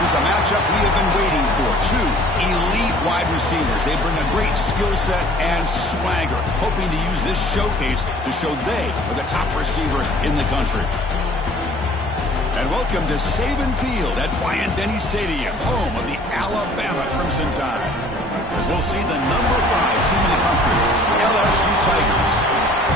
This is a matchup we have been waiting for. Two elite wide receivers. They bring a great skill set and swagger, hoping to use this showcase to show they are the top receiver in the country. And welcome to Saban Field at Y1 Stadium, home of the Alabama Crimson Tide. As we'll see the number 5 team in the country, LSU Tigers,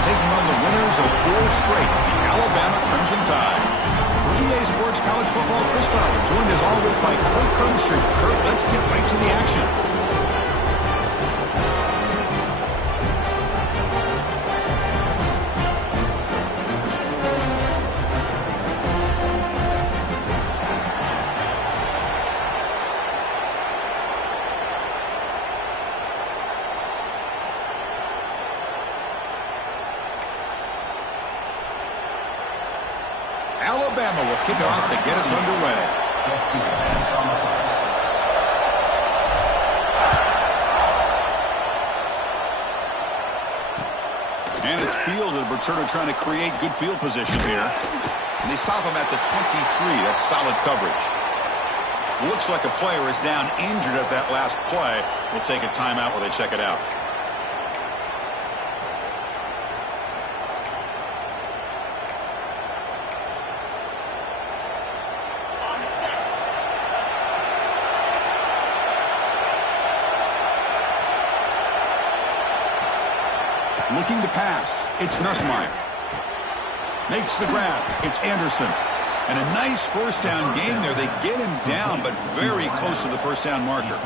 taking on the winners of 4 straight, the Alabama Crimson Tide. For EA Sports College Football, Chris Fowler, joined as always by Kurt Crumstreet. Kurt, let's get right to the action. Alabama will kick it off to get us underway. And it's fielded. Returner trying to create good field position here. And they stop him at the 23. That's solid coverage. Looks like a player is down injured at that last play. We'll take a timeout while they check it out. Looking to pass. It's Nussmeier. Makes the grab. It's Anderson. And a nice first down gain there. They get him down, but very close to the first down marker.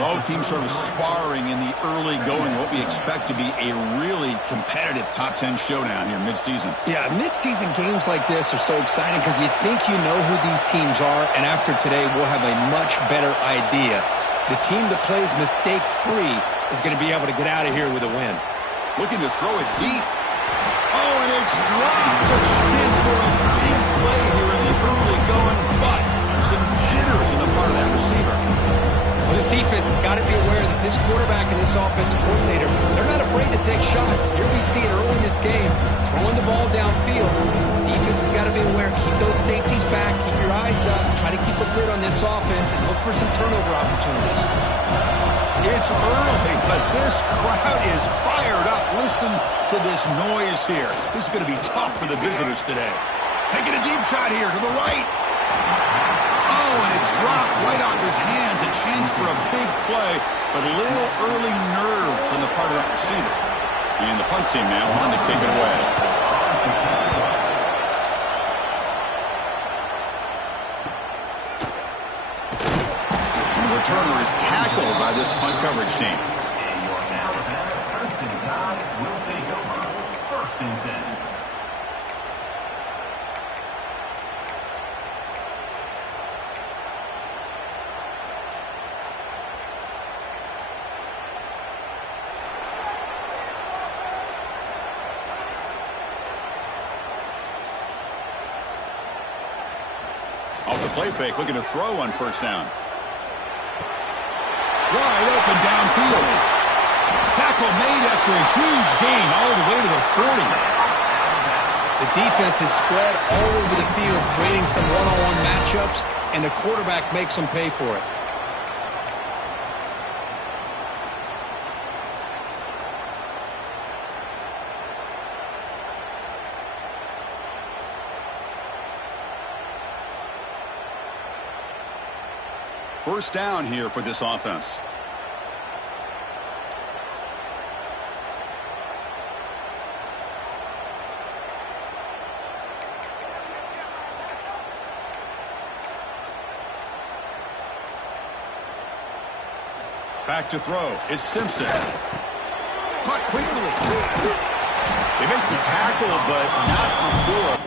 Both teams sort of sparring in the early going, what we expect to be a really competitive top 10 showdown here midseason. Yeah, midseason games like this are so exciting because you think you know who these teams are, and after today we'll have a much better idea. The team that plays mistake-free is going to be able to get out of here with a win. Looking to throw it deep. Oh, and it's dropped. A chance for a big play here in the early going, but some jitters on the part of that receiver. Well, this defense has got to be aware that this quarterback and this offensive coordinator, they're not afraid to take shots. Here we see it early in this game, throwing the ball downfield. The defense has got to be aware. Keep those safeties back. Keep your eyes up. Try to keep a lid on this offense and look for some turnover opportunities. It's early, but this crowd is fired up. Listen to this noise here. This is going to be tough for the visitors today. Taking a deep shot here to the right. Oh, and it's dropped right off his hands. A chance for a big play, but a little early nerves on the part of that receiver. And the punt team now on to kick it away. Returner is tackled by this punt coverage team. Off the play fake, looking to throw on first down. Wide open downfield. Tackle made after a huge gain all the way to the 40. The defense is spread all over the field, creating some one-on-one matchups, and the quarterback makes them pay for it. First down here for this offense. Back to throw. It's Simpson. Caught quickly. They make the tackle, but not before.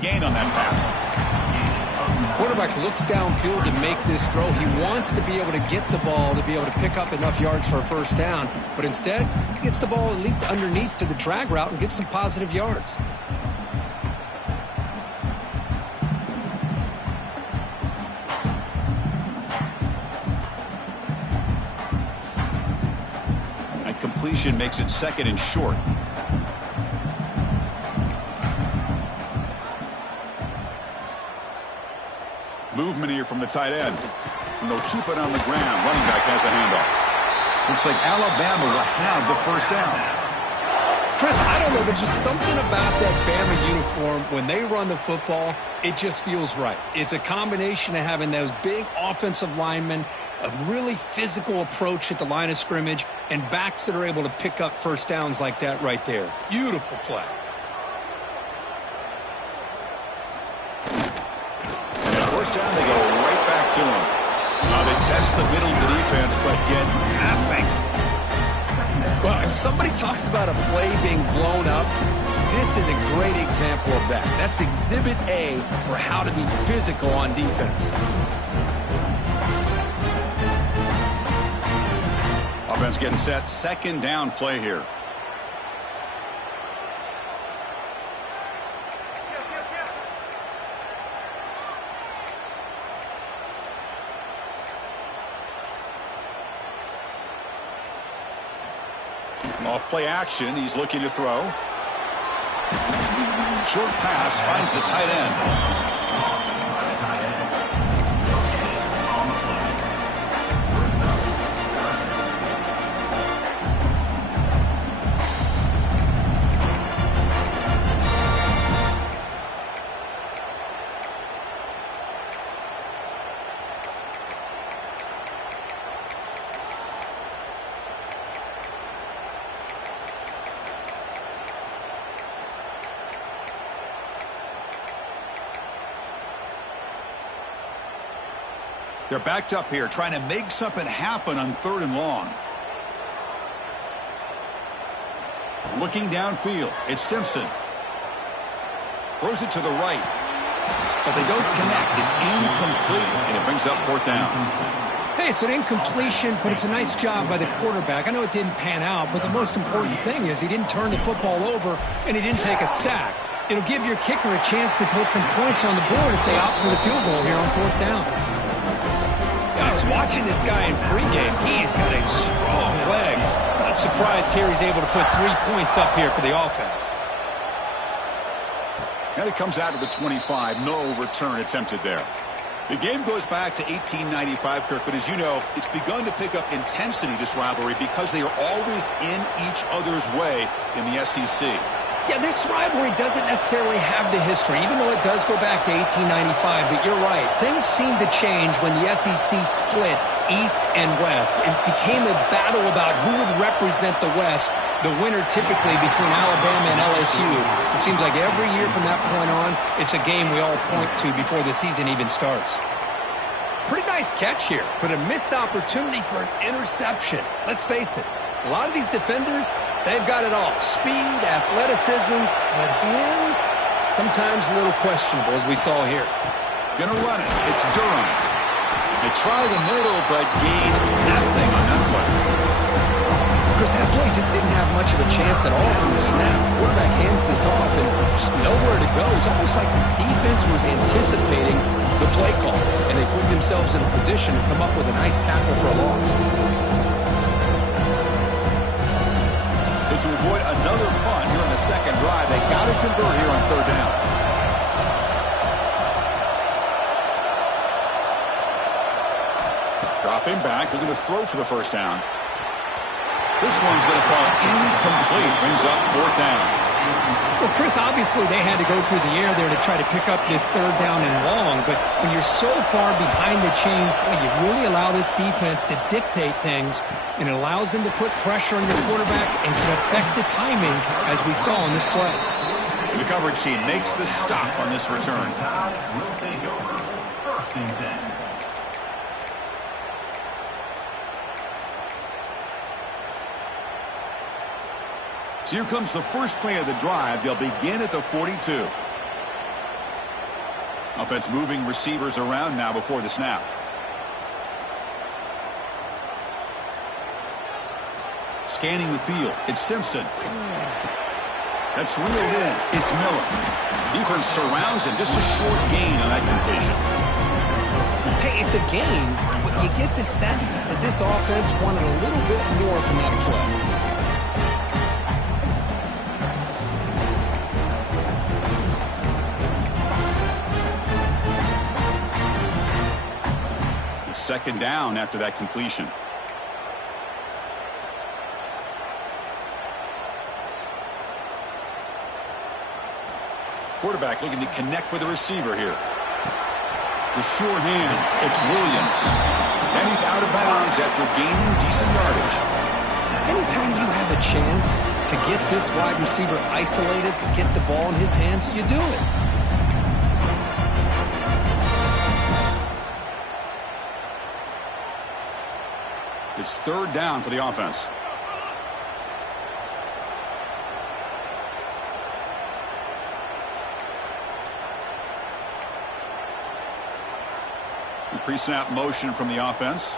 Gain on that pass. quarterback looks downfield to make this throw. He wants to be able to get the ball to be able to pick up enough yards for a first down. But instead, he gets the ball at least underneath to the drag route and gets some positive yards. A completion makes it 2nd and short. Movement here from the tight end. And they'll keep it on the ground. Running back has the handoff. Looks like Alabama will have the first down. Chris, I don't know. There's just something about that Bama uniform. When they run the football, it just feels right. It's a combination of having those big offensive linemen, a really physical approach at the line of scrimmage, and backs that are able to pick up first downs like that right there. Beautiful play. First down, they go right back to him. They test the middle of the defense, but get nothing. Well, if somebody talks about a play being blown up, this is a great example of that. That's Exhibit A for how to be physical on defense. Offense getting set. 2nd down play here. Off play action, he's looking to throw. Short pass finds the tight end. They're backed up here, trying to make something happen on 3rd and long. Looking downfield, it's Simpson. Throws it to the right, but they don't connect. It's incomplete, and it brings up 4th down. Hey, it's an incompletion, but it's a nice job by the quarterback. I know it didn't pan out, but the most important thing is he didn't turn the football over, and he didn't take a sack. It'll give your kicker a chance to put some points on the board if they opt for the field goal here on 4th down. I was watching this guy in pregame. He's got a strong leg. Not surprised here he's able to put 3 points up here for the offense. And it comes out of the 25. No return attempted there. The game goes back to 1895, Kirk, but as you know, it's begun to pick up intensity, this rivalry, because they are always in each other's way in the SEC. Yeah, this rivalry doesn't necessarily have the history, even though it does go back to 1895. But you're right. Things seem to change when the SEC split East and West. It became a battle about who would represent the West, the winner typically between Alabama and LSU. It seems like every year from that point on, it's a game we all point to before the season even starts. Pretty nice catch here, but a missed opportunity for an interception. Let's face it. A lot of these defenders, they've got it all. Speed, athleticism, but hands, sometimes a little questionable, as we saw here. Gonna run it. It's Durham. They try the middle, but gain nothing on that play. Chris, that play just didn't have much of a chance at all from the snap. Quarterback hands this off, and just nowhere to go. It's almost like the defense was anticipating the play call, and they put themselves in a position to come up with a nice tackle for a loss. To avoid another punt here on the 2nd drive, they got to convert here on 3rd down. Dropping back, they're going to throw for the first down. This one's going to fall incomplete, brings up 4th down. Well, Chris, obviously they had to go through the air there to try to pick up this 3rd down and long, but when you're so far behind the chains, boy, you really allow this defense to dictate things, and it allows them to put pressure on your quarterback and can affect the timing, as we saw in this play. The coverage team makes the stop on this return. Will take over 1st and 10. So here comes the first play of the drive. They'll begin at the 42. Offense moving receivers around now before the snap. Scanning the field. It's Simpson. That's reeled in. It's Miller. Defense surrounds him. Just a short gain on that completion. Hey, it's a gain, but you get the sense that this offense wanted a little bit more from that play. It's second down after that completion. Quarterback looking to connect with the receiver here. The sure hands, it's Williams. And he's out of bounds after gaining decent yardage. Anytime you have a chance to get this wide receiver isolated, get the ball in his hands, you do it. It's third down for the offense. Pre-snap motion from the offense.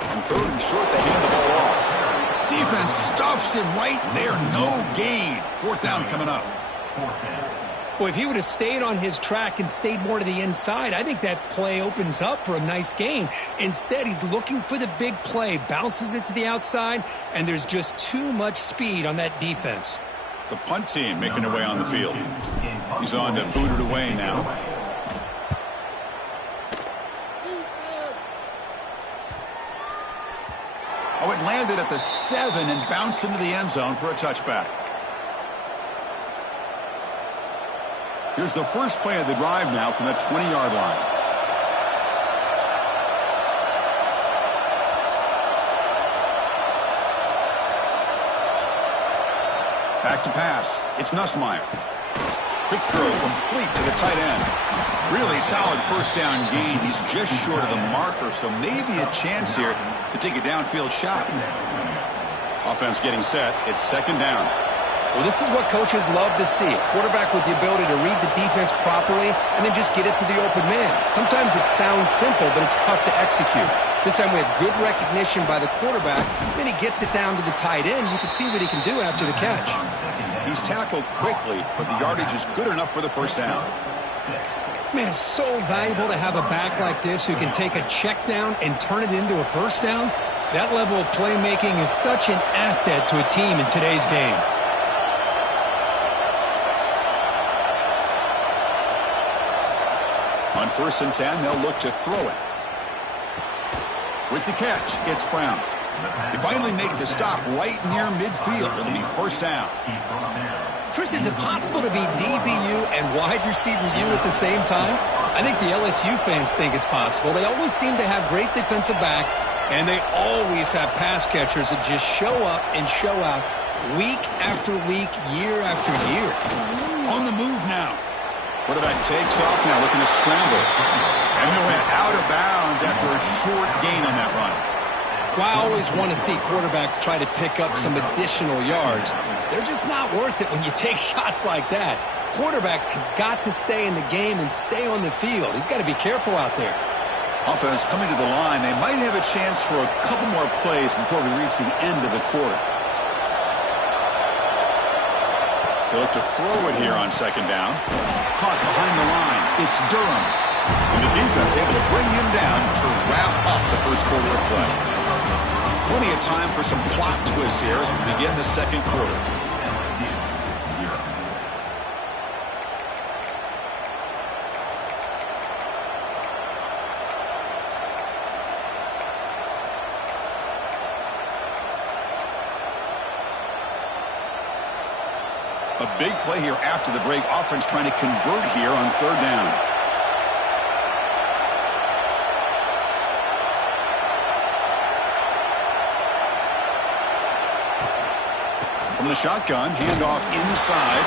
And third and short, they hand the ball off. Defense stuffs him right there. No gain. Fourth down coming up. Well, if he would have stayed on his track and stayed more to the inside, I think that play opens up for a nice gain. Instead, he's looking for the big play, bounces it to the outside, and there's just too much speed on that defense. The punt team making their way on the field. He's on to boot it away now. Oh, it landed at the 7 and bounced into the end zone for a touchback. Here's the first play of the drive now from the 20-yard line. Back to pass. It's Nussmeier. Quick throw complete to the tight end. Really solid first down gain. He's just short of the marker, so maybe a chance here to take a downfield shot. Offense getting set. It's second down. Well, this is what coaches love to see. A quarterback with the ability to read the defense properly and then just get it to the open man. Sometimes it sounds simple, but it's tough to execute. This time we have good recognition by the quarterback. Then he gets it down to the tight end. You can see what he can do after the catch. He's tackled quickly, but the yardage is good enough for the first down. Man, it's so valuable to have a back like this who can take a check down and turn it into a first down. That level of playmaking is such an asset to a team in today's game. On 1st and 10, they'll look to throw it. With the catch, it's Brown. They finally make the stop right near midfield. It'll be first down. Chris, is it possible to be DBU and wide receiver U at the same time? I think the LSU fans think it's possible. They always seem to have great defensive backs, and they always have pass catchers that just show up and show out week after week, year after year. On the move now. Quarterback takes off now, looking to scramble. And he went out of bounds after a short gain on that run. Well, I always want to see quarterbacks try to pick up some additional yards. They're just not worth it when you take shots like that. Quarterbacks have got to stay in the game and stay on the field. He's got to be careful out there. Offense coming to the line. They might have a chance for a couple more plays before we reach the end of the quarter. They look to throw it here on second down. Caught behind the line. It's Durham. And the defense able to bring him down to wrap up the first quarter of play. Plenty of time for some plot twists here as we begin the second quarter. A big play here after the break. Offense trying to convert here on third down. From the shotgun, handoff inside.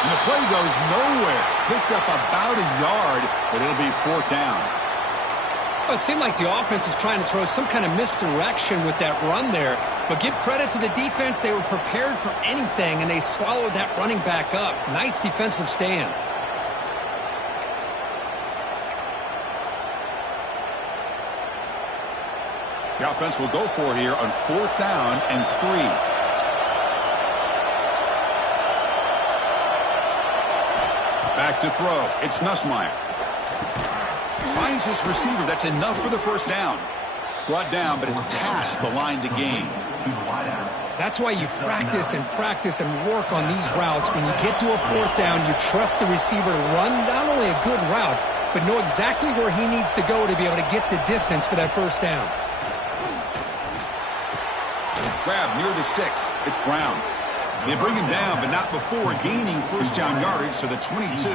And the play goes nowhere. Picked up about a yard, but it'll be fourth down. Well, it seemed like the offense was trying to throw some kind of misdirection with that run there. But give credit to the defense. They were prepared for anything, and they swallowed that running back up. Nice defensive stand. The offense will go for here on 4th down and 3. Back to throw. It's Nussmeier. Finds his receiver. That's enough for the first down. Brought down, but it's past the line to gain. That's why you practice and work on these routes. When you get to a 4th down, you trust the receiver to run not only a good route, but know exactly where he needs to go to be able to get the distance for that first down. Grab near the sticks. It's Brown. They bring him down, but not before gaining first down yardage to the 22.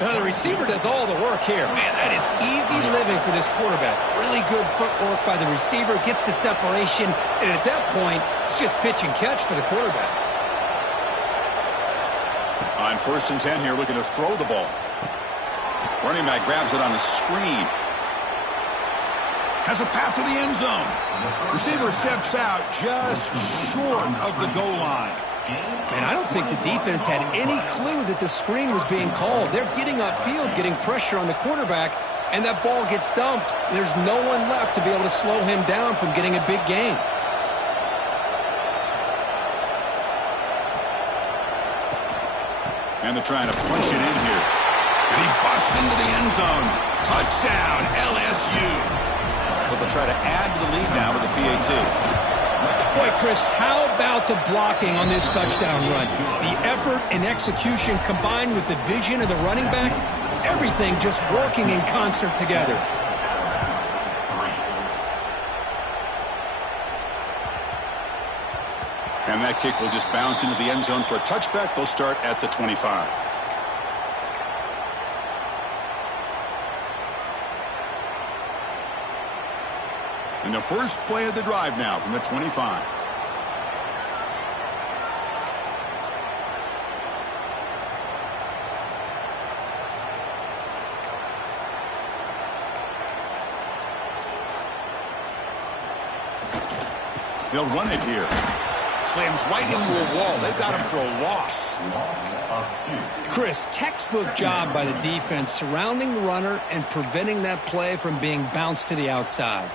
Now, the receiver does all the work here. Man, that is easy living for this quarterback. Really good footwork by the receiver, gets the separation, and at that point, it's just pitch and catch for the quarterback. On 1st and 10 here, looking to throw the ball. Running back grabs it on a screen. Has a path to the end zone. Receiver steps out just short of the goal line. Man, I don't think the defense had any clue that the screen was being called. They're getting upfield, getting pressure on the quarterback, and that ball gets dumped. There's no one left to be able to slow him down from getting a big gain. And they're trying to punch it in here. And he busts into the end zone. Touchdown, LSU. But they'll try to add to the lead now with the PAT. Boy, Chris, how about the blocking on this touchdown run? The effort and execution combined with the vision of the running back, everything just working in concert together. And that kick will just bounce into the end zone for a touchback. They'll start at the 25. And the first play of the drive now from the 25. They'll run it here. Slams right into a wall. They've got him for a loss. Chris, textbook job by the defense surrounding the runner and preventing that play from being bounced to the outside.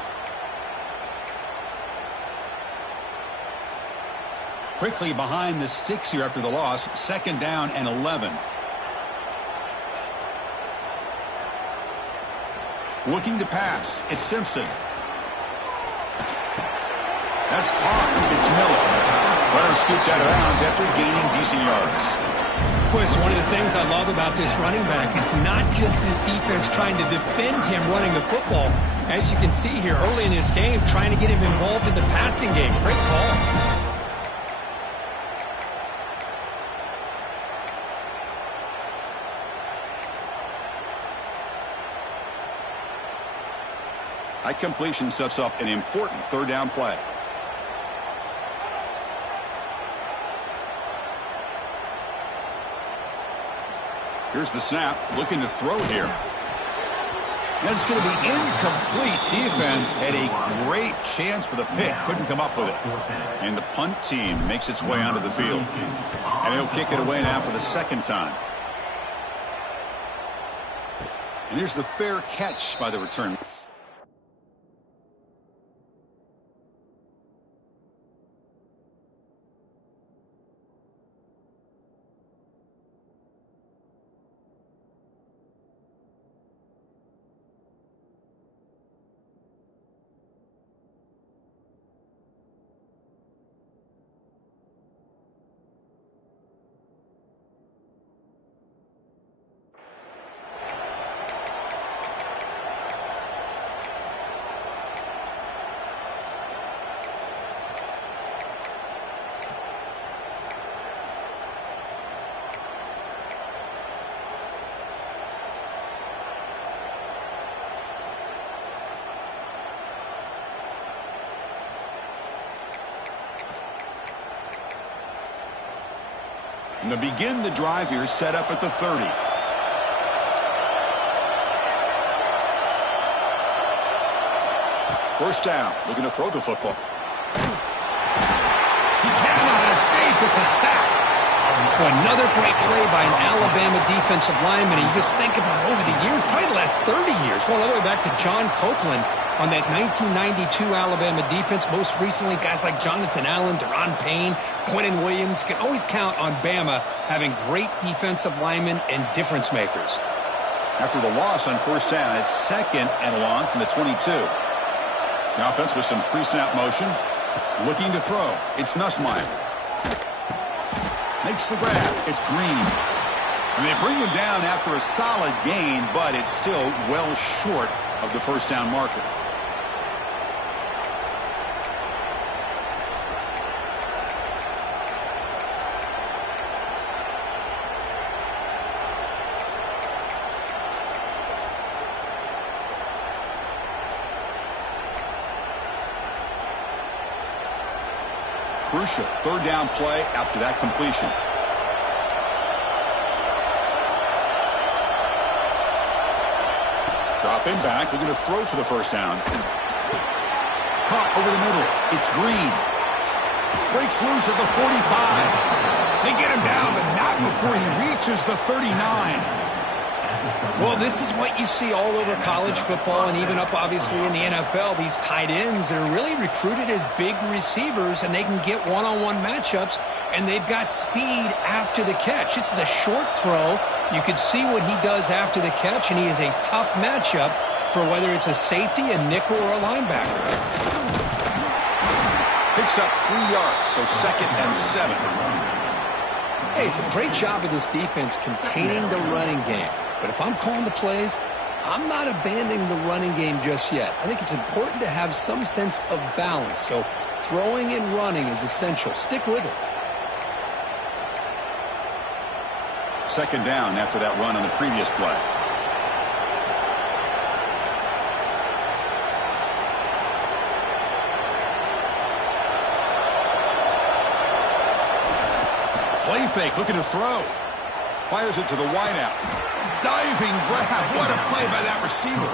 Quickly behind the sticks here after the loss. 2nd down and 11. Looking to pass. It's Simpson. That's caught. It's Miller. Runner scoots out of bounds after gaining decent yards. Chris, one of the things I love about this running back is not just this defense trying to defend him running the football. As you can see here early in this game, trying to get him involved in the passing game. Great call. That completion sets up an important 3rd down play. Here's the snap, looking to throw here. That's going to be incomplete. Defense had a great chance for the pick. Couldn't come up with it. And the punt team makes its way onto the field. And he'll kick it away now for the 2nd time. And here's the fair catch by the return. And to begin the drive here, set up at the 30. First down, looking to throw the football. He cannot escape. It's a sack. Another great play by an Alabama defensive lineman. And you just think about over the years, probably the last 30 years, going all the way back to John Copeland on that 1992 Alabama defense. Most recently, guys like Jonathan Allen, Deron Payne, Quentin Williams. You can always count on Bama having great defensive linemen and difference makers. After the loss on first down, it's 2nd and long from the 22. The offense with some pre-snap motion. Looking to throw. It's Nussmeier. Makes the grab. It's Green. And they bring him down after a solid gain, but it's still well short of the first down marker. Crucial third down play after that completion. Dropping back, looking to throw for the first down. Caught over the middle. It's Green. Breaks loose at the 45. They get him down, but not before he reaches the 39. Well, this is what you see all over college football and even up, obviously, in the NFL. These tight ends that are really recruited as big receivers, and they can get one-on-one matchups, and they've got speed after the catch. This is a short throw. You could see what he does after the catch, and he is a tough matchup for whether it's a safety, a nickel, or a linebacker. Picks up 3 yards, so 2nd and 7. Hey, it's a great job of this defense containing the running game. But if I'm calling the plays, I'm not abandoning the running game just yet. I think it's important to have some sense of balance. So throwing and running is essential. Stick with it. 2nd down after that run on the previous play. Play fake, looking to throw. Fires it to the wideout. Diving grab. What a play by that receiver.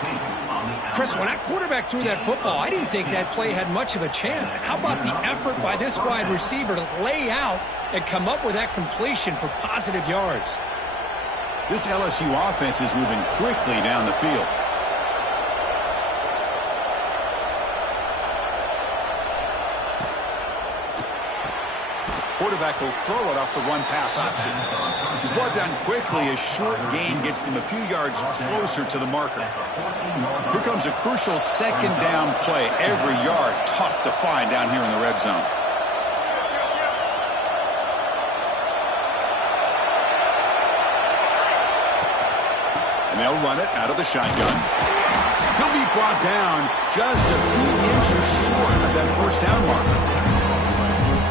Chris, when that quarterback threw that football, I didn't think that play had much of a chance. How about the effort by this wide receiver to lay out and come up with that completion for positive yards? This LSU offense is moving quickly down the field. Quarterback will throw it off the run-pass option. He's brought down quickly. A short gain gets them a few yards closer to the marker. Here comes a crucial 2nd down play. Every yard tough to find down here in the red zone. And they'll run it out of the shotgun. He'll be brought down just a few inches short of that first down marker.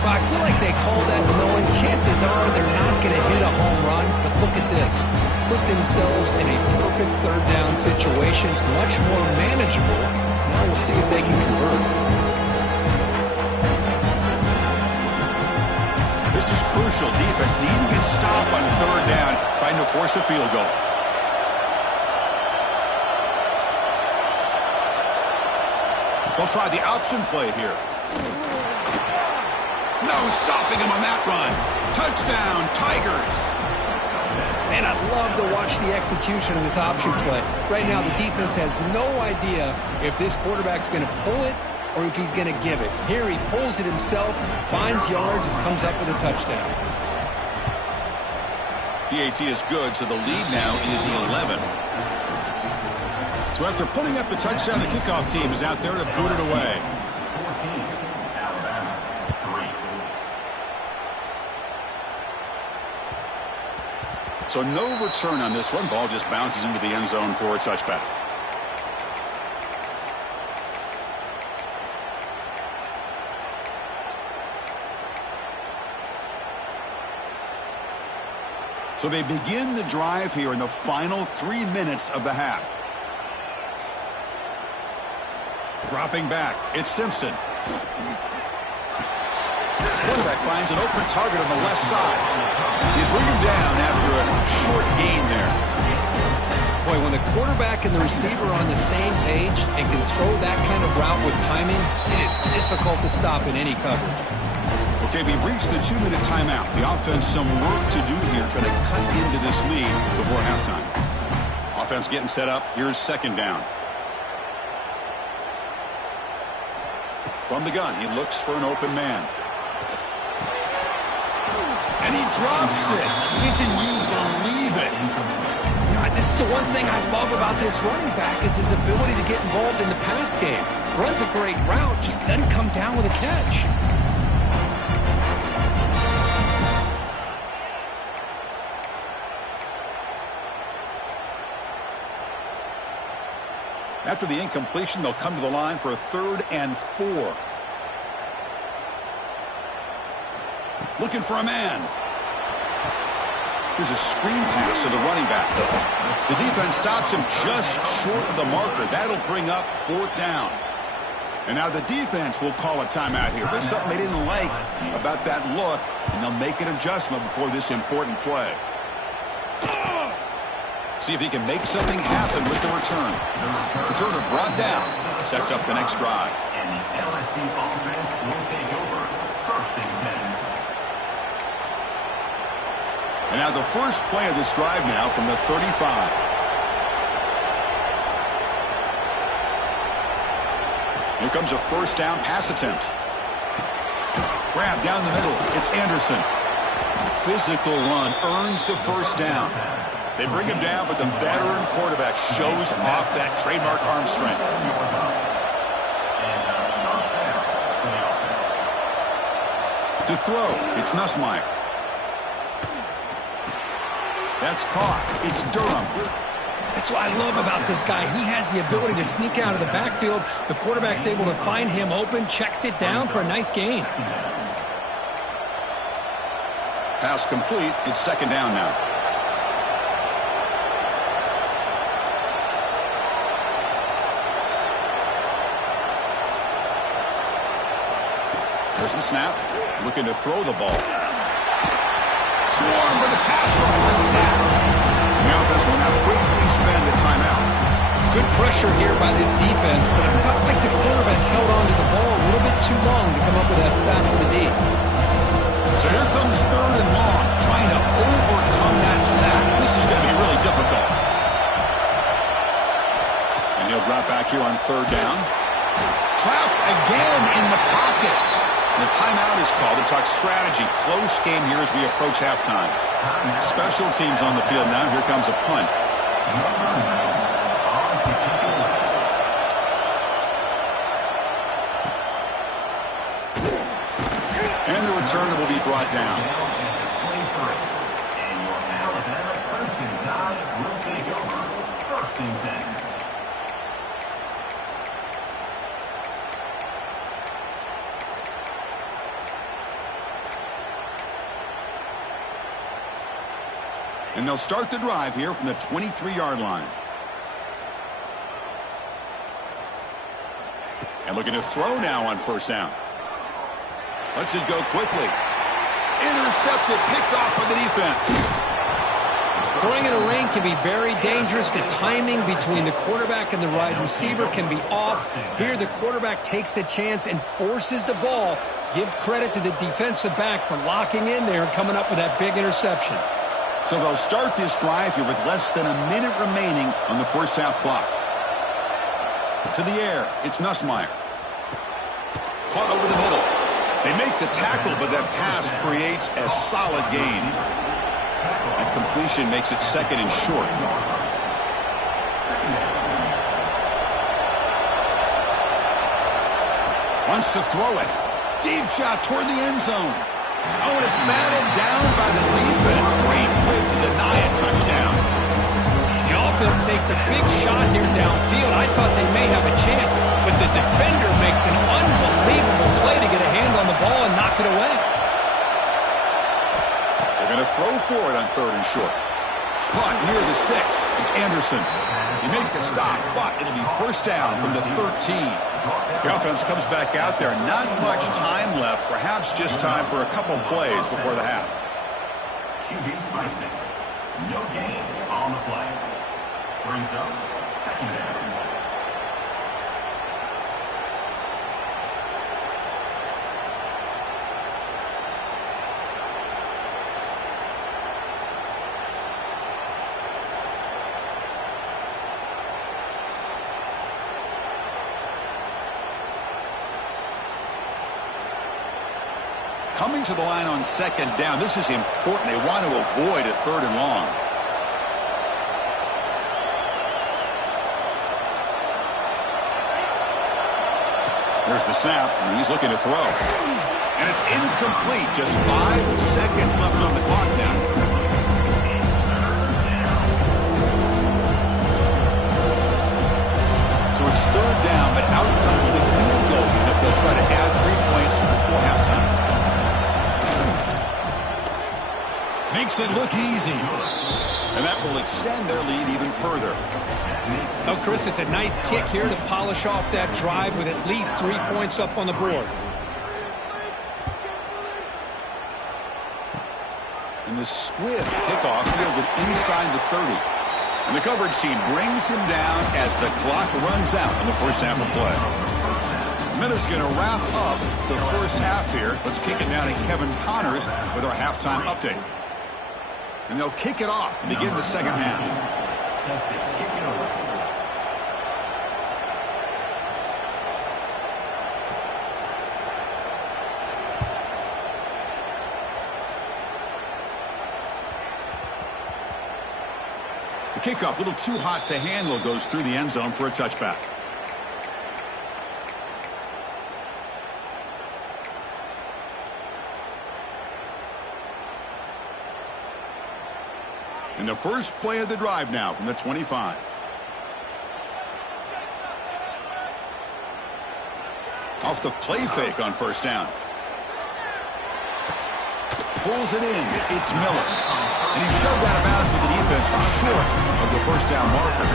I feel like they call that knowing chances are they're not going to hit a home run. But look at this. Put themselves in a perfect third down situation. It's much more manageable. Now we'll see if they can convert. This is crucial. Defense needing a stop on third down, trying to force a field goal. They'll try the option play here. No stopping him on that run. Touchdown, Tigers. Man, I'd love to watch the execution of this option play. Right now, the defense has no idea if this quarterback's going to pull it or if he's going to give it. Here he pulls it himself, finds yards, and comes up with a touchdown. PAT is good, so the lead now is 11. So after putting up the touchdown, the kickoff team is out there to boot it away. So no return on this one. Ball just bounces into the end zone for a touchback. So they begin the drive here in the final 3 minutes of the half. Dropping back, it's Simpson. Quarterback finds an open target on the left side. They bring him down after a short gain there. Boy, when the quarterback and the receiver are on the same page and can throw that kind of route with timing, it is difficult to stop in any coverage. Okay, we've reached the 2-minute timeout. The offense some work to do here, trying to cut into this lead before halftime. Offense getting set up. Here's second down. From the gun, he looks for an open man. And he drops it. Can you believe it? You know, this is the one thing I love about this running back is his ability to get involved in the pass game. Runs a great route, just doesn't come down with a catch. After the incompletion, they'll come to the line for a 3rd and 4. Looking for a man. Here's a screen pass to the running back. The defense stops him just short of the marker. That'll bring up 4th down. And now the defense will call a timeout here. There's something they didn't like about that look, and they'll make an adjustment before this important play. See if he can make something happen with the return. Returner brought down. Sets up the next drive. And the LSU offense will take over. 1st and 10. And now the first play of this drive now from the 35. Here comes a 1st down pass attempt. Grab down the middle. It's Anderson. Physical run earns the 1st down. They bring him down, but the veteran quarterback shows off that trademark arm strength. To throw, it's Nussmeier. That's caught. It's Durham. That's what I love about this guy. He has the ability to sneak out of the backfield. The quarterback's able to find him open, checks it down for a nice gain. Pass complete. It's 2nd down now. There's the snap. Looking to throw the ball. Swarm with the pass rush. A sack. The offense will now quickly spend the timeout. Good pressure here by this defense, but it felt like the quarterback held on to the ball a little bit too long to come up with that sack for the D. So here comes 3rd and long, trying to overcome that sack. This is going to be really difficult. And he'll drop back here on 3rd down. Trapped again in the pocket. And the timeout is called to talk strategy. Close game here as we approach halftime. Special teams on the field now. Here comes a punt. And the returner will be brought down. And your Alabama Crimson Tide will take over. 1st and 10. And they'll start the drive here from the 23-yard line. And looking to throw now on 1st down. Lets it go quickly. Intercepted, picked off by the defense. Throwing in a lane can be very dangerous. The timing between the quarterback and the wide receiver can be off. Here the quarterback takes a chance and forces the ball. Give credit to the defensive back for locking in there and coming up with that big interception. So they'll start this drive here with less than a minute remaining on the 1st half clock. To the air, it's Nussmeier. Caught over the middle. They make the tackle, but that pass creates a solid gain. That completion makes it 2nd and short. Wants to throw it. Deep shot toward the end zone. Oh, and it's batted down by the defense. Great play to deny a touchdown. The offense takes a big shot here downfield. I thought they may have a chance, but the defender makes an unbelievable play to get a hand on the ball and knock it away. They're going to throw for it on 3rd and short. Caught near the sticks. It's Anderson. He made the stop, but it'll be 1st down from the 13. The offense comes back out there. Not much time left. Perhaps just time for a couple plays before the half. QB spicing. No gain on the play. brings up second down. Coming to the line on second down, this is important. They want to avoid a third and long. There's the snap, and he's looking to throw. And it's incomplete. Just 5 seconds left on the clock now. So it's third down, but out comes the field goal unit. They'll try to add 3 points before halftime. Makes it look easy. And that will extend their lead even further. Oh, Chris, it's a nice kick here to polish off that drive with at least 3 points up on the board. And the swift kickoff fielded inside the 30. And the coverage team brings him down as the clock runs out in the first half of play. Miller's going to wrap up the first half here. Let's kick it now to Kevin Connors with our halftime update. And they'll kick it off to begin the second half. The kickoff, a little too hot to handle, goes through the end zone for a touchback. And the first play of the drive now from the 25. Off the play fake on first down. Pulls it in. It's Miller. And he shoved out of bounds with the defense short of the first down marker.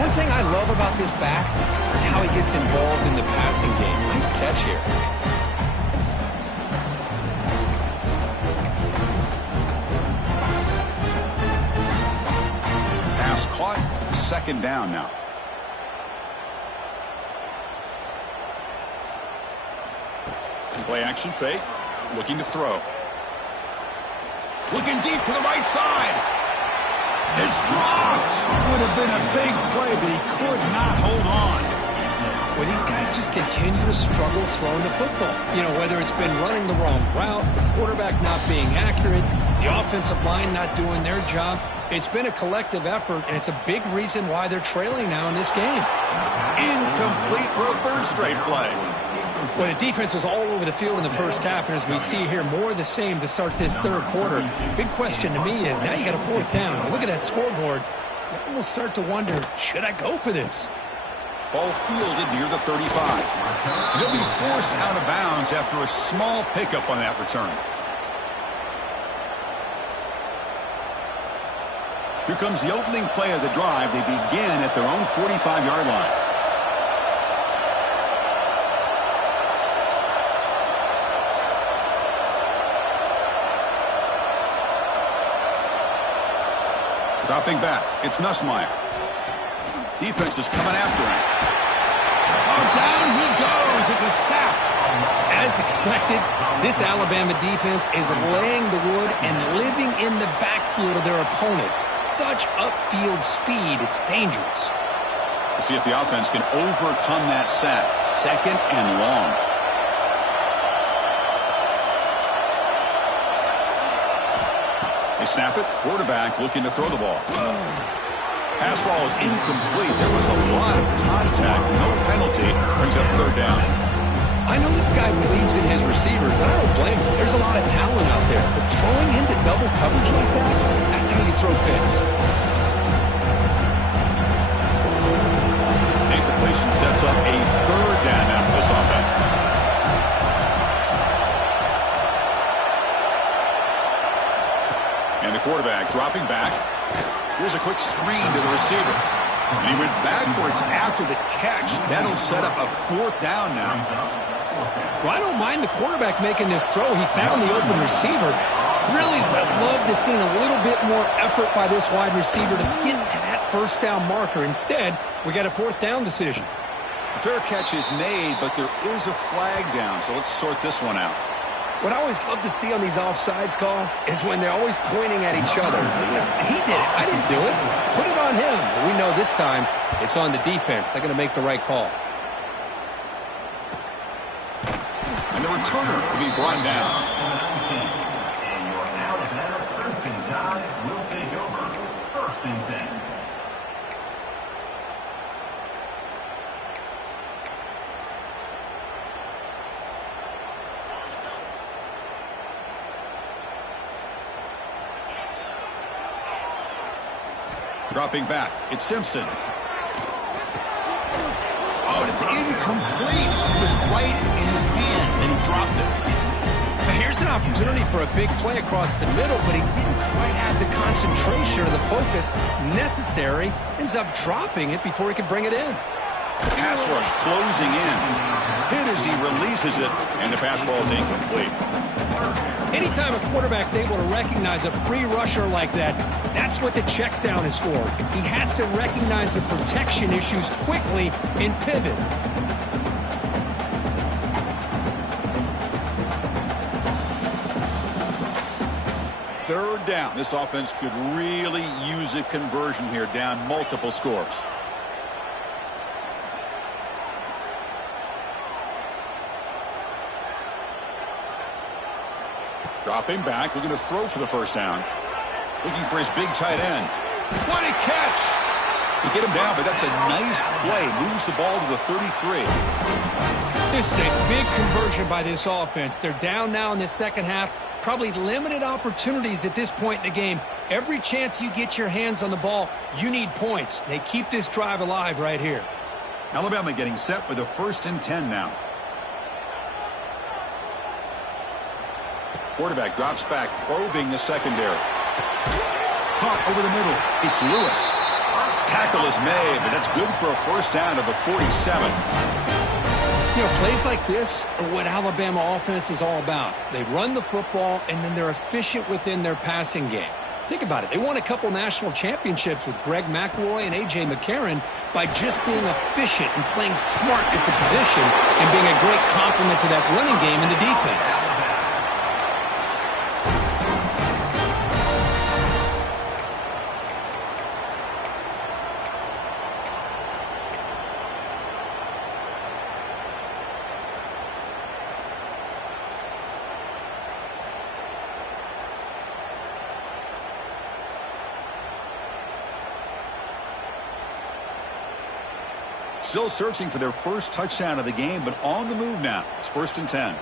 One thing I love about this back is how he gets involved in the passing game. Nice catch here. Caught, second down now. Play action fake, looking to throw. Looking deep for the right side. It's dropped. Would have been a big play, but he could not hold on. Well, these guys just continue to struggle throwing the football. You know, whether it's been running the wrong route, the quarterback not being accurate, the offensive line not doing their job. It's been a collective effort, and it's a big reason why they're trailing now in this game. Incomplete for a third straight play. Well, the defense was all over the field in the first half, and as we see here, more of the same to start this third quarter. Big question to me is, now you got a fourth down. You look at that scoreboard, you almost start to wonder, should I go for this? Ball fielded near the 35. And he'll be forced out of bounds after a small pickup on that return. Here comes the opening play of the drive. They begin at their own 45-yard line. Dropping back, it's Nussmeier. Defense is coming after him. Oh, down he goes. It's a sack. As expected, this Alabama defense is laying the wood and living in the backfield of their opponent. Such upfield speed, it's dangerous. We'll see if the offense can overcome that sack. Second and long. They snap it. Quarterback looking to throw the ball. Pass ball is incomplete. There was a lot of contact. No penalty. Brings up third down. I know this guy believes in his receivers. I don't blame him. There's a lot of talent out there. But throwing into double coverage like that, that's how you throw picks. Incompletion sets up a third down now for this offense. And the quarterback dropping back. Here's a quick screen to the receiver. And he went backwards after the catch. That'll set up a fourth down now. Well, I don't mind the quarterback making this throw. He found the open receiver. Really love to see a little bit more effort by this wide receiver to get to that first down marker. Instead, we got a fourth down decision. A fair catch is made, but there is a flag down, so let's sort this one out. What I always love to see on these offsides call is when they're always pointing at each other. He did it. I didn't do it. Put it on him. We know this time it's on the defense. They're going to make the right call. And the returner will be brought down. And your out of that first and 10 will take over. First and 10. Dropping back, it's Simpson. Oh, and it's incomplete. It was right in his hands, and he dropped it. Now here's an opportunity for a big play across the middle, but he didn't quite have the concentration or the focus necessary. Ends up dropping it before he could bring it in. The pass rush closing in. Hit as he releases it, and the pass ball is incomplete. Anytime a quarterback's able to recognize a free rusher like that, that's what the check down is for. He has to recognize the protection issues quickly and pivot. Third down. This offense could really use a conversion here, down multiple scores. Dropping back, looking to throw for the first down. Looking for his big tight end. What a catch! They get him down, but that's a nice play. Moves the ball to the 33. This is a big conversion by this offense. They're down now in the second half. Probably limited opportunities at this point in the game. Every chance you get your hands on the ball, you need points. They keep this drive alive right here. Alabama getting set with a 1st and 10 now. Quarterback drops back, probing the secondary. Caught over the middle. It's Lewis. Tackle is made, but that's good for a first down to the 47. You know, plays like this are what Alabama offense is all about. They run the football, and then they're efficient within their passing game. Think about it. They won a couple national championships with Greg McElroy and A.J. McCarron by just being efficient and playing smart at the position and being a great complement to that running game in the defense. Still searching for their first touchdown of the game, but on the move now. It's 1st and 10.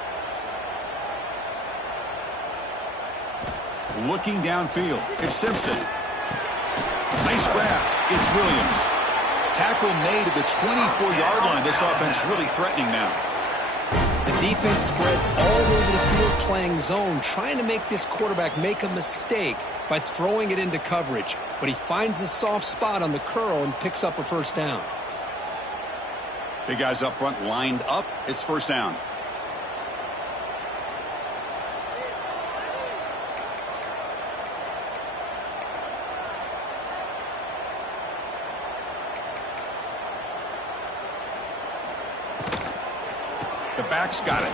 Looking downfield. It's Simpson. Nice grab. It's Williams. Tackle made at the 24-yard line. This offense really threatening now. The defense spreads all over the field playing zone, trying to make this quarterback make a mistake by throwing it into coverage. But he finds a soft spot on the curl and picks up a first down. Big guys up front lined up. It's first down. The back's got it.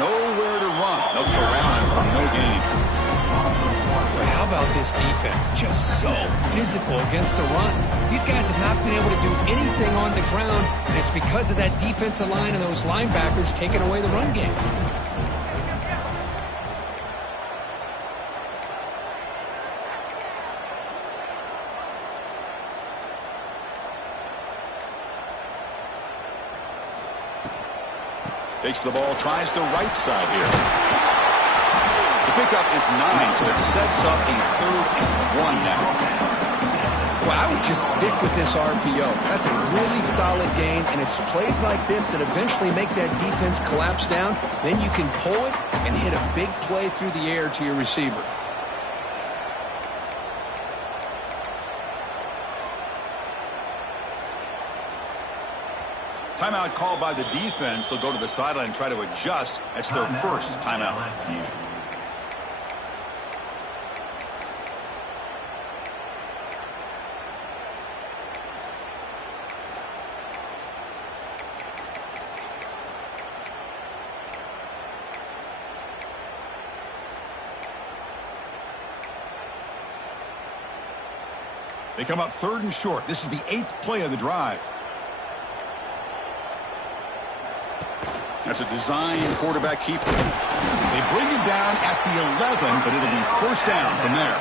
Nowhere to run. No corralling for no gain. How about this defense? Just so physical against the run. These guys have not been able to do anything on the ground, and it's because of that defensive line and those linebackers taking away the run game. Takes the ball, tries the right side here. The pickup is 9, so it sets up a 3rd and 1 now. Well, I would just stick with this RPO. That's a really solid gain, and it's plays like this that eventually make that defense collapse down. Then you can pull it and hit a big play through the air to your receiver. Timeout called by the defense. They'll go to the sideline and try to adjust. That's their first timeout. They come up 3rd and short. This is the 8th play of the drive. That's a design quarterback keeper. They bring him down at the 11, but it'll be 1st down from there.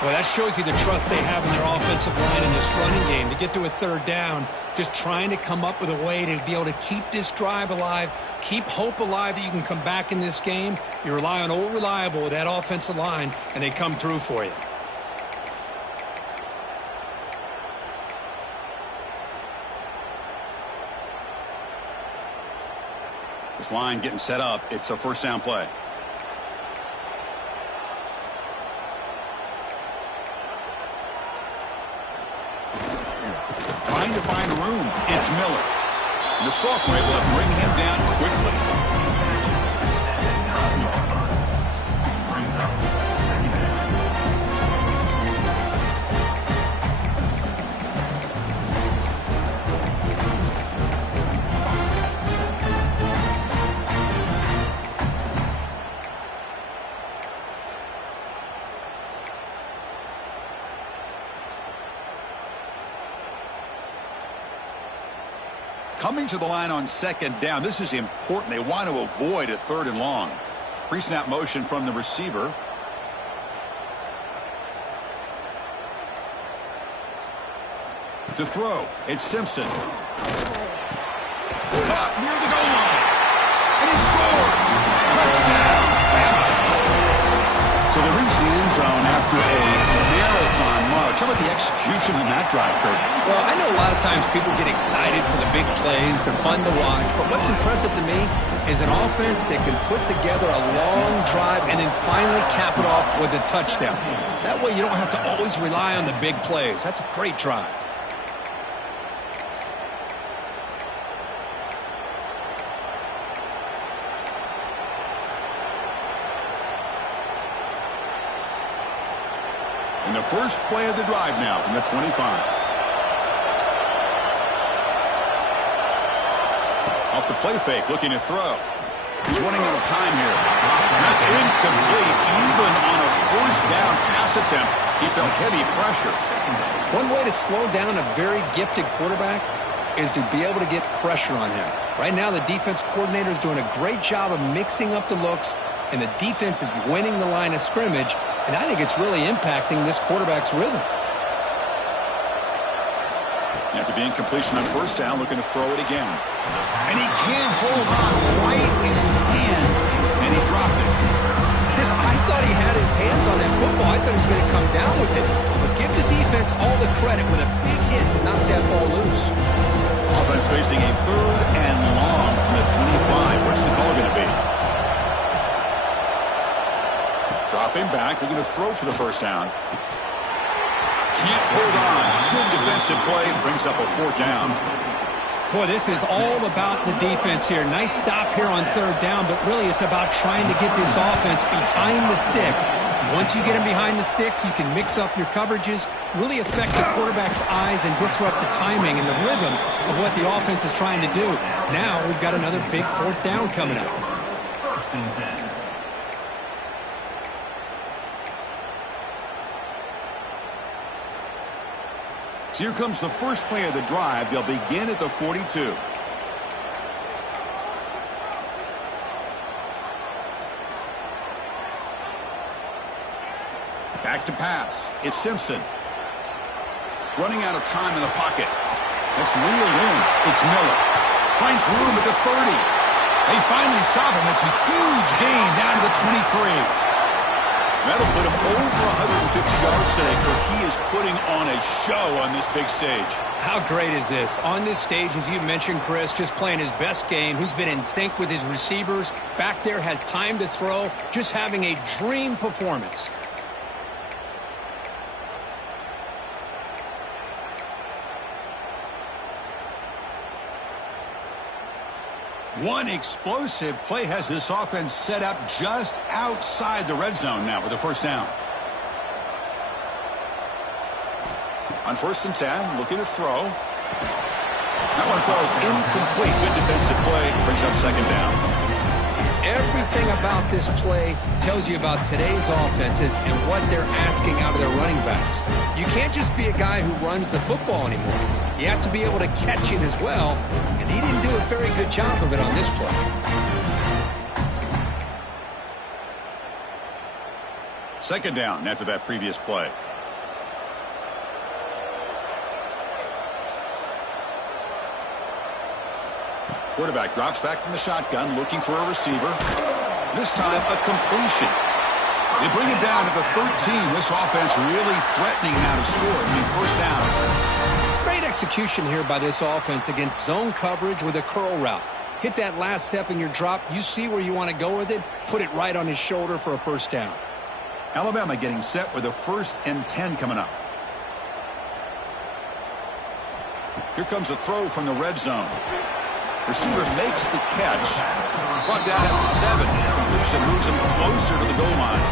Well, that shows you the trust they have in their offensive line in this running game. To get to a 3rd down, just trying to come up with a way to be able to keep this drive alive, keep hope alive that you can come back in this game. You rely on Old Reliable with that offensive line, and they come through for you. This line getting set up. It's a 1st down play. Trying to find room. It's Miller. The sophomore able to bring him down quickly. Coming to the line on 2nd down. This is important. They want to avoid a 3rd and long. Pre-snap motion from the receiver. To throw. It's Simpson. Caught near the goal line. And he scores. Touchdown. So they reach the end zone after a marathon march. How about the execution on that drive, Kurt? Well, I know a lot of times people get excited for the big plays. They're fun to watch. But what's impressive to me is an offense that can put together a long drive and then finally cap it off with a touchdown. That way you don't have to always rely on the big plays. That's a great drive. And the first play of the drive now from the 25. Off the play fake, looking to throw. He's running out of time here. That's incomplete. Even on a 1st down pass attempt, he felt heavy pressure. One way to slow down a very gifted quarterback is to be able to get pressure on him. Right now, the defense coordinator is doing a great job of mixing up the looks, and the defense is winning the line of scrimmage, and I think it's really impacting this quarterback's rhythm. After the incompletion on 1st down, looking to throw it again. And he can't hold on right in his hands, and he dropped it. Chris, I thought he had his hands on that football. I thought he was going to come down with it. But give the defense all the credit with a big hit to knock that ball loose. Offense facing a 3rd and long from the 25. What's the call going to be? Dropping back, looking to throw for the 1st down. Can't hold on. Good defensive play. Brings up a 4th down. Boy, this is all about the defense here. Nice stop here on 3rd down, but really it's about trying to get this offense behind the sticks. Once you get them behind the sticks, you can mix up your coverages, really affect the quarterback's eyes and disrupt the timing and the rhythm of what the offense is trying to do. Now we've got another big 4th down coming up. 1st and 10. So here comes the first play of the drive. They'll begin at the 42. Back to pass. It's Simpson. Running out of time in the pocket. That's reeled in. It's Miller. Finds room at the 30. They finally stop him. It's a huge gain down to the 23. That'll put him over 150 yards today, Kirk. He is putting on a show on this big stage. How great is this? On this stage, as you mentioned, Chris, just playing his best game. He's been in sync with his receivers. Back there, has time to throw. Just having a dream performance. One explosive play has this offense set up just outside the red zone now with a 1st down. On 1st and 10, looking to throw. That one falls incomplete. Good defensive play. Brings up 2nd down. Everything Everything about this play tells you about today's offenses and what they're asking out of their running backs. You can't just be a guy who runs the football anymore. You have to be able to catch it as well, and he didn't do a very good job of it on this play. Second down after that previous play. Quarterback drops back from the shotgun, looking for a receiver. This time, a completion. They bring it down to the 13. This offense really threatening now to score. I mean, first down. Great execution here by this offense against zone coverage with a curl route. Hit that last step in your drop. You see where you want to go with it. Put it right on his shoulder for a first down. Alabama getting set with a 1st and 10 coming up. Here comes a throw from the red zone. Receiver makes the catch. Brought down at the 7. Completion moves him closer to the goal line.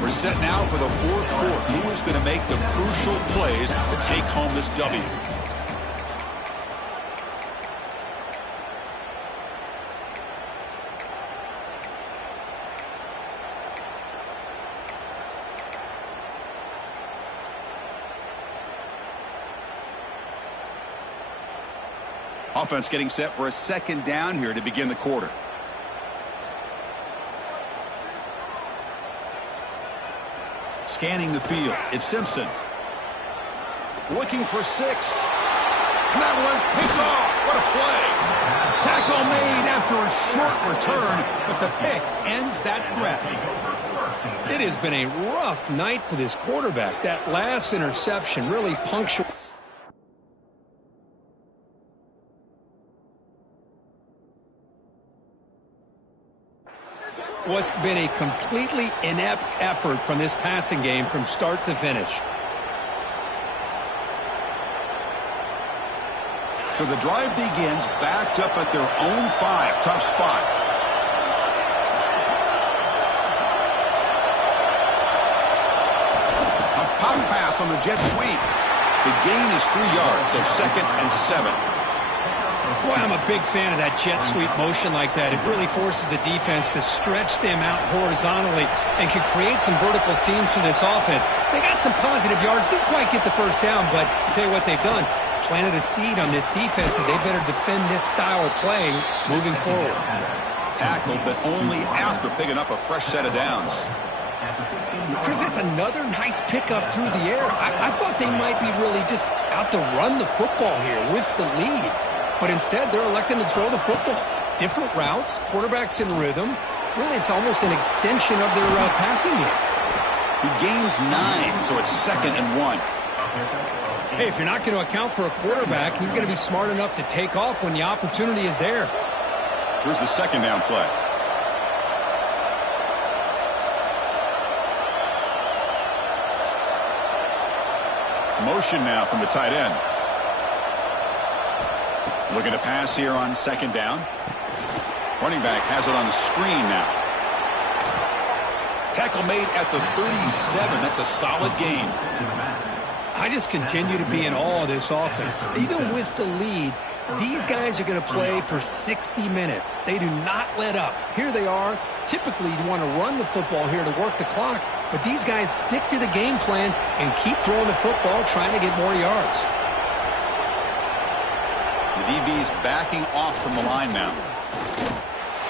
We're set now for the 4th quarter. Who is going to make the crucial plays to take home this W? Offense getting set for a 2nd down here to begin the quarter. Scanning the field. It's Simpson. Looking for 6. And that one's picked off. What a play. Tackle made after a short return, but the pick ends that grab. It has been a rough night for this quarterback. That last interception really punctured. What's been a completely inept effort from this passing game from start to finish. So the drive begins backed up at their own 5. Tough spot. A pop pass on the jet sweep. The gain is 3 yards, so 2nd and 7. Boy, I'm a big fan of that jet sweep motion like that. It really forces the defense to stretch them out horizontally and can create some vertical seams for this offense. They got some positive yards. Didn't quite get the first down, but I'll tell you what they've done. Planted a seed on this defense, and they better defend this style of play moving forward. Tackled, but only after picking up a fresh set of downs. Chris, it's another nice pickup through the air. I thought they might be really just out to run the football here with the lead. But instead, they're electing to throw the football. Different routes, quarterbacks in rhythm. Really, it's almost an extension of their passing game. He gains 9, so it's 2nd and 1. Hey, if you're not going to account for a quarterback, he's going to be smart enough to take off when the opportunity is there. Here's the 2nd down play. Motion now from the tight end. Looking to pass here on 2nd down. Running back has it on the screen now. Tackle made at the 37. That's a solid gain. I just continue to be in awe of this offense. Even with the lead, these guys are going to play for 60 minutes. They do not let up. Here they are. Typically, you want to run the football here to work the clock, but these guys stick to the game plan and keep throwing the football, trying to get more yards. The DB's backing off from the line now.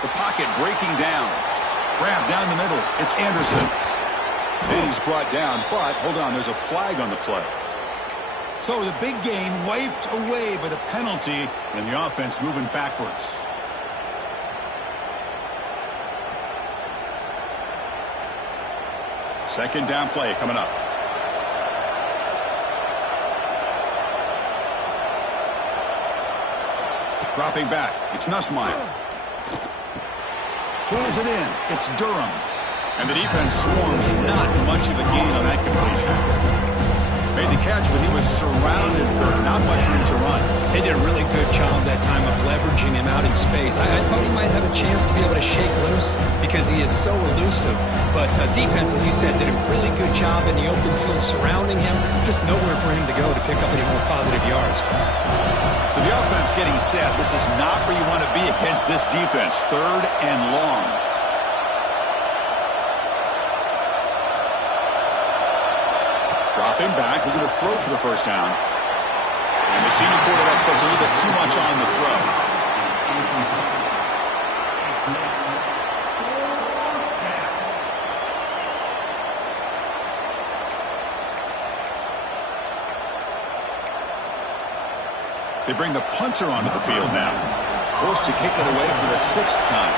The pocket breaking down. Grab down the middle. It's Anderson. And he's brought down, but hold on, there's a flag on the play. So the big gain wiped away by the penalty, and the offense moving backwards. Second down play coming up. Dropping back. It's Nussmeier. Pulls it in. It's Durham. And the defense swarms. Not much of a gain on that completion. Made the catch, but he was surrounded, Kirk. Not much room to run. They did a really good job that time of leveraging managing him out in space. I thought he might have a chance to be able to shake loose because he is so elusive. But defense, as you said, did a really good job in the open field surrounding him. Just nowhere for him to go to pick up any more positive yards. So the offense getting set. This is not where you want to be against this defense. 3rd and long. Dropping back, looking to throw for the first down. And the senior quarterback puts a little bit too much on the throw. They bring the punter onto the field now. Forced to kick it away for the 6th time.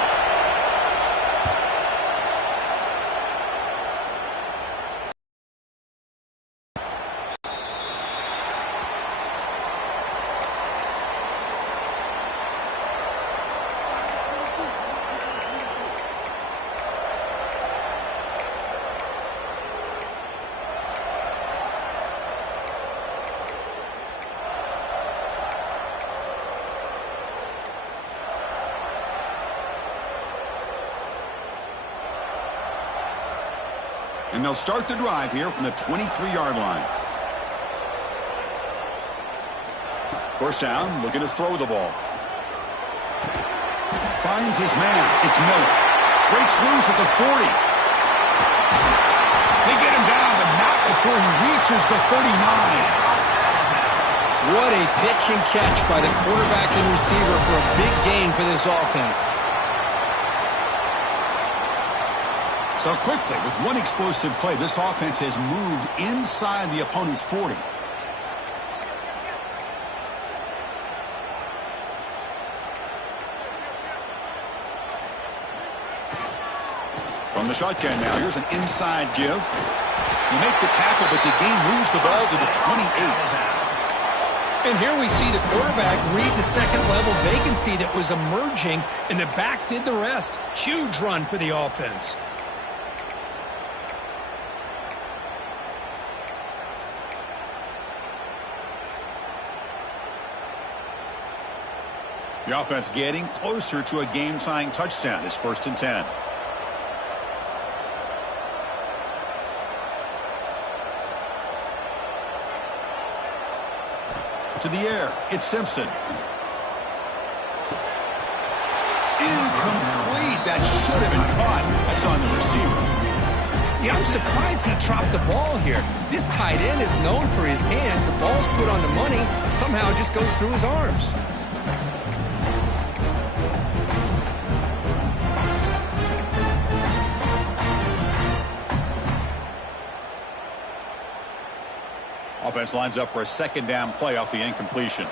And they'll start the drive here from the 23-yard line. First down, looking to throw the ball. Finds his man. It's Miller. Breaks loose at the 40. They get him down, but not before he reaches the 39. What a pitch and catch by the quarterback and receiver for a big gain for this offense. So quickly, with one explosive play, this offense has moved inside the opponent's 40. From the shotgun now, here's an inside give. You make the tackle, but the game moves the ball to the 28. And here we see the quarterback read the second-level vacancy that was emerging, and the back did the rest. Huge run for the offense. The offense getting closer to a game-tying touchdown. It's 1st and 10. To the air, it's Simpson. Incomplete. That should have been caught. That's on the receiver. Yeah, I'm surprised he dropped the ball here. This tight end is known for his hands. The ball's put on the money. Somehow it just goes through his arms. Offense lines up for a 2nd down play off the incompletion.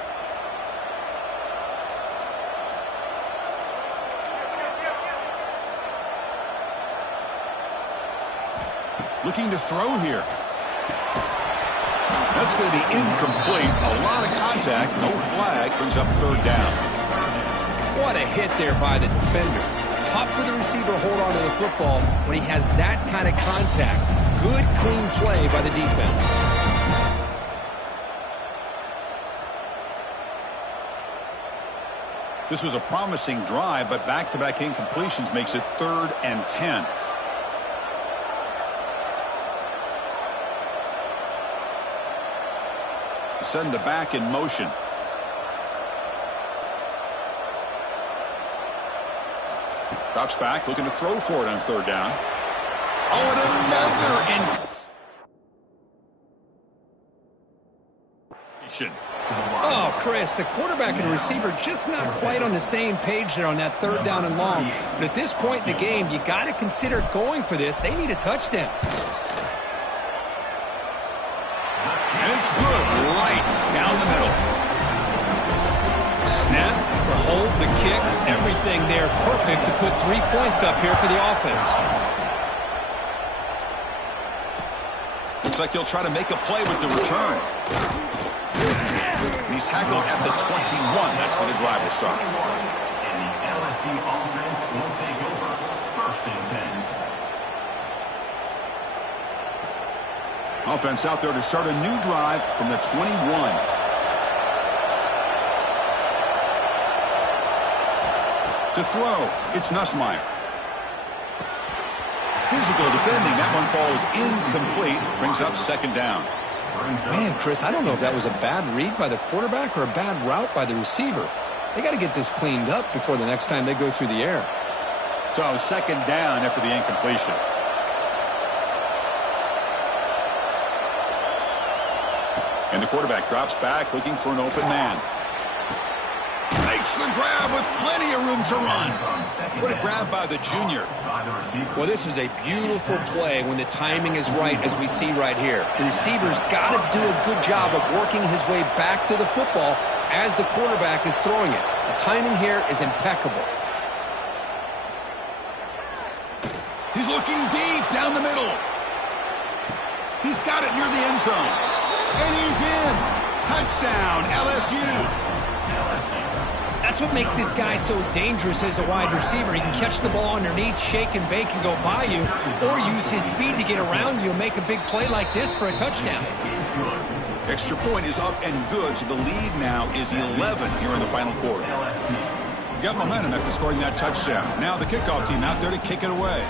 Looking to throw here. That's going to be incomplete. A lot of contact. No flag. Brings up 3rd down. What a hit there by the defender. Tough for the receiver to hold on to the football when he has that kind of contact. Good, clean play by the defense. This was a promising drive, but back-to-back incompletions makes it 3rd and 10. Send the back in motion. Drops back, looking to throw for it on 3rd down. Oh, and another incompletion. Oh, Chris, the quarterback and receiver just not quite on the same page there on that 3rd down and long. But at this point in the game, you got to consider going for this. They need a touchdown. And it's good, right down the middle. Snap, the hold, the kick, everything there perfect to put 3 points up here for the offense. Looks like he'll try to make a play with the return. He's tackled at the 21. That's where the drive will start. And the LSU offense will take over. 1st and 10. Offense out there to start a new drive from the 21. To throw, it's Nussmeier. Physical defending. That one falls incomplete. Brings up second down. Man, Chris, I don't know if that was a bad read by the quarterback or a bad route by the receiver. They got to get this cleaned up before the next time they go through the air. So second down after the incompletion. And the quarterback drops back looking for an open man. Makes the grab with plenty of room to run. What a grab by the junior. Well, this is a beautiful play when the timing is right, as we see right here. The receiver's got to do a good job of working his way back to the football as the quarterback is throwing it. The timing here is impeccable. He's looking deep down the middle. He's got it near the end zone. And he's in. Touchdown, LSU. That's what makes this guy so dangerous as a wide receiver. He can catch the ball underneath, shake and bake and go by you, or use his speed to get around you and make a big play like this for a touchdown. Extra point is up and good, so the lead now is 11 here in the final quarter. You got momentum after scoring that touchdown. Now the kickoff team out there to kick it away.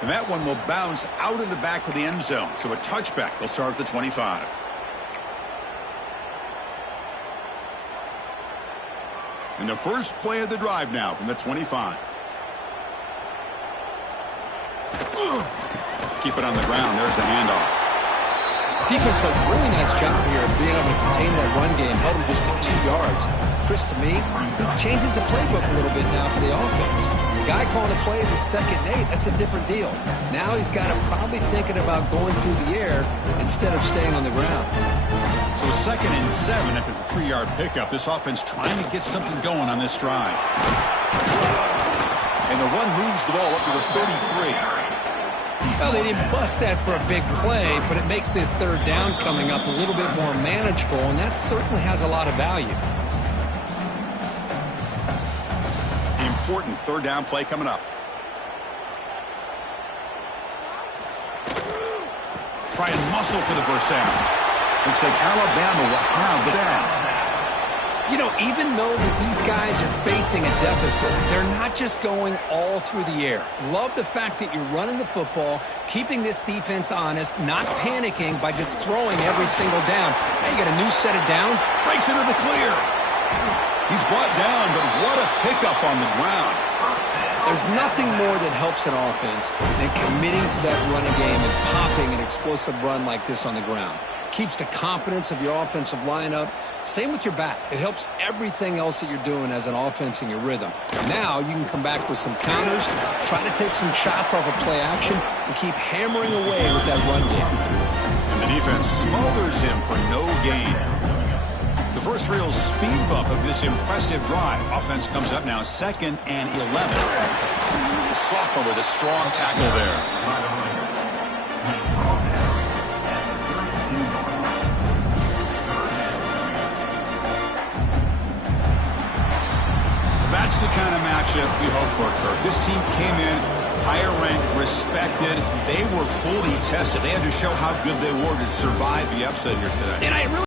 And that one will bounce out of the back of the end zone. So a touchback. They'll start at the 25. And the first play of the drive now from the 25. Keep it on the ground. There's the handoff. Defense does a really nice job here of being able to contain that run game. Held him just to 2 yards. Chris, to me, this changes the playbook a little bit now for the offense. The guy calling the plays at 2nd and 8, that's a different deal. Now he's got to probably thinking about going through the air instead of staying on the ground. So 2nd and 7 after the 3-yard pickup. This offense trying to get something going on this drive. And the run moves the ball up to the 33. Well, they didn't bust that for a big play, but it makes this 3rd down coming up a little bit more manageable, and that certainly has a lot of value. Important 3rd down play coming up. Try and muscle for the first down. Looks like Alabama will have the down. You know, even though that these guys are facing a deficit, they're not just going all through the air. Love the fact that you're running the football, keeping this defense honest, not panicking by just throwing every single down. Now you got a new set of downs. Breaks into the clear. He's brought down, but what a pickup on the ground. There's nothing more that helps an offense than committing to that running game and popping an explosive run like this on the ground. Keeps the confidence of your offensive lineup. Same with your back. It helps everything else that you're doing as an offense in your rhythm. Now you can come back with some counters, try to take some shots off of play action, and keep hammering away with that run game. And the defense smothers him for no gain. The first real speed bump of this impressive drive. Offense comes up now 2nd and 11. The sophomore with a strong tackle there. That's the kind of matchup we hope for, Kirk. This team came in higher ranked, respected. They were fully tested. They had to show how good they were to survive the upset here today. And I really